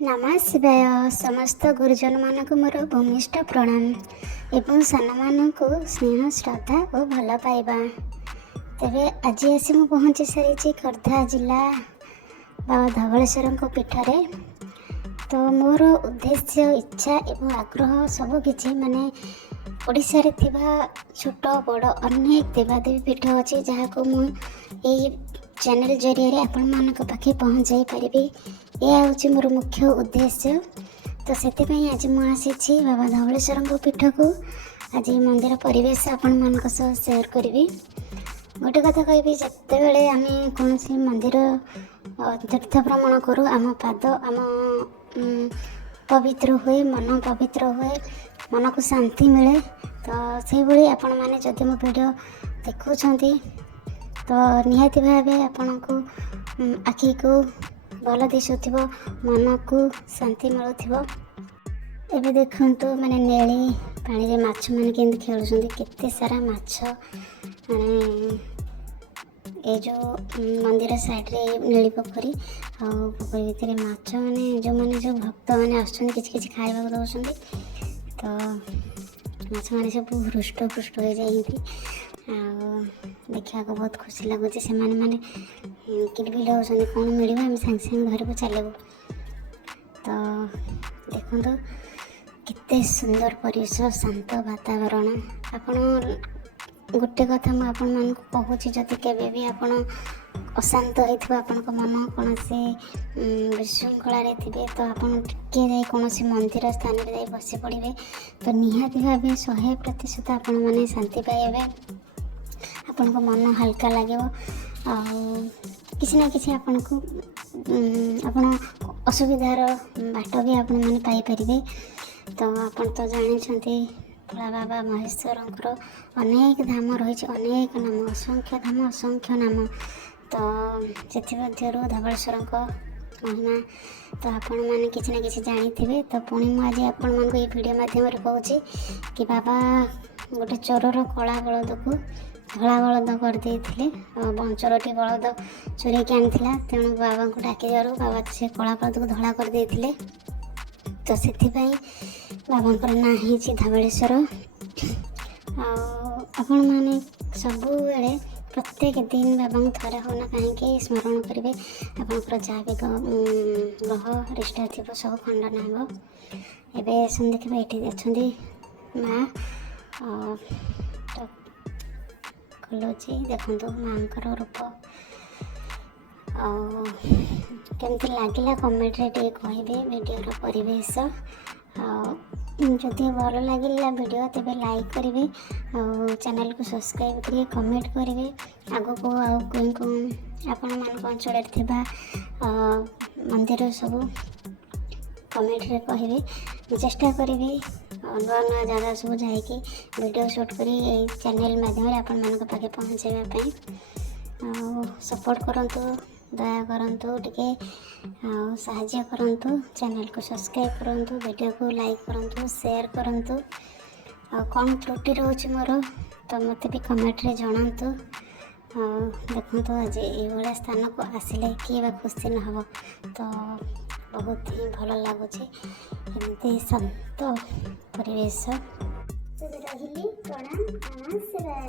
नमः शिवाय। समस्त गुरुजन मानक मोर भूमिष्ठ प्रणाम एवं सान मानक स्नेह श्रद्धा और भल पाइबा। तेरे आज आसी मु पहुँची सारी खोर्धा जिला बाबा धवलेश्वर पीठरे। तो मोर उद्देश्य इच्छा एवं आग्रह सबकि माने ओडिशा रे थिबा छोट बड़ अनेक देवादेवी पीठ अच्छी जहाँ मुझे चैनल जरिए आपण मानक पाखे पहुँचाई पारि। यह हूँ मोर मुख्य उद्देश्य। तो से आज मुझे बाबा धवलेश्वर पीठ को आज मंदिर परिवेश आपण मान सेयार करी। गोटे कथा कहि जिते बड़े आम कौन मंदिर तीर्थ भ्रमण करूँ आम पाद आम पवित्र हुए, मन पवित्र हुए, मन को शांति मिले। तो से भाई आपण मैंने जदि मो वीडियो देखुं तो निहाती भाव आपण को आखि को भल दिशुव, मन को शांति मिलूव। एबे देखंतु माने नेली पानी रे माछ माने केंति खेलुछंती, केते सारा माछ माने ए जो मंदिर साइड रे नेली पोखरी आ पोखरी भितर माछ माने जो भक्त माने आछन किछ खाइबा दउछंती। तो माछ माने सब हृष्ट पुष्ट हो जाइंती देखा बहुत खुशी लगुच। से माने किरबिल होती कौन मिल आम सांगे सांगे घर को चलू। तो देखो केते सुंदर परिवेश, शांत वातावरण। आपण गोटे कथा मुझे कहूँ, जदि केवे भी आपण अशांत होइथिबा आपण को मन कौन विशृंखला थे तो आपण टिके जाई कौन मंदिर स्थान रे जाई बसी पड़े तो निहाती भाव 100% आपण मैंने शांति पाइबे। आपण को मन हल्का लगे किसी ना किसी आपण को आपण असुविधार बाट भी आपण मैंने पाइपर। तो आपण तो जानते बाबा महेश्वर अनेक धाम रही, अनेक नाम, असंख्य धाम, असंख्य नाम। तो से धवलेश्वर महिमा तो आपण मैंने किसी ना किसी जानी थे। तो पुणी मुझे आपण मन को ये वीडियो माध्यम कहूँ कि बाबा गोटे चोरर कला बलद को धला बलद करदे बंचरटी बलद चोरी की आनी, तेणु बाबा को डाक बाबा से कला बलद को धला करदे। तो से बाबा ना ही धवलेश्वर। आपण मैंने सब बेले प्रत्येक दिन बाबा थरे होना कहीं स्मरण करेंगे। आपंकर जहाँ भी ग्रह रिष्ट थी सब खंडन हम एवं सुन देखिए ये अच्छा माँ खोलुची देखु माँ रूप केमती लगे कमेंट रे कहे वीडियो परिवेश। जदि भल लगे वीडियो तेज लाइक करेंगे, चैनल को सब्सक्राइब करेंगे, कमेंट करेंगे। आग को आपण मान अंचल मंदिर सब कमेंट रे कहे चेष्टा करी नुआ नुआ जगह सब जाकि वीडियो शूट करी चैनल माध्यम आपण मान पाखे पहुँचाइवाई सपोर्ट करंतु, दया करंतु, टिके साहाय्य करंतु। चैनल को सब्सक्राइब करंतु, वीडियो को लाइक करंतु, शेयर करंतु। कौन त्रुटि रोच मोर तो मत भी कमेंट रे जनातु। देखो आज ये स्थान को आसिले किए खुशी न हो तो बहुत ही भल लगुच एमती शांत परिवेश। रही प्रणाम, नमः शिवाय।